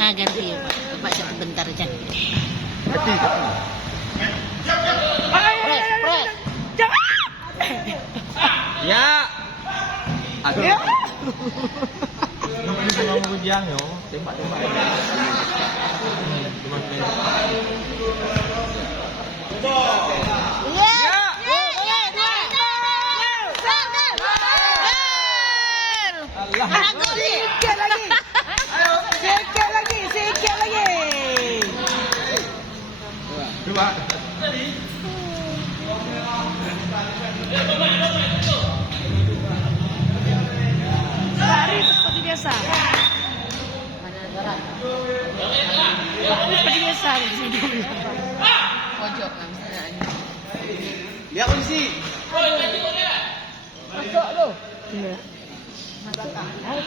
Nah, ganti ya, Pak. Bapak sebentar aja. Ganti. Pres. Ya. Aduh. Ya. Ini cuma ujian yo, tembak-tembak. Cuma main. Iya. Allah. Sikit lagi. Ayo. Sikit lagi. Dua. Lari seperti biasa. Lari seperti biasa di sini. Pojok lah misalnya. Lihat polisi. Masuk lu. Iya.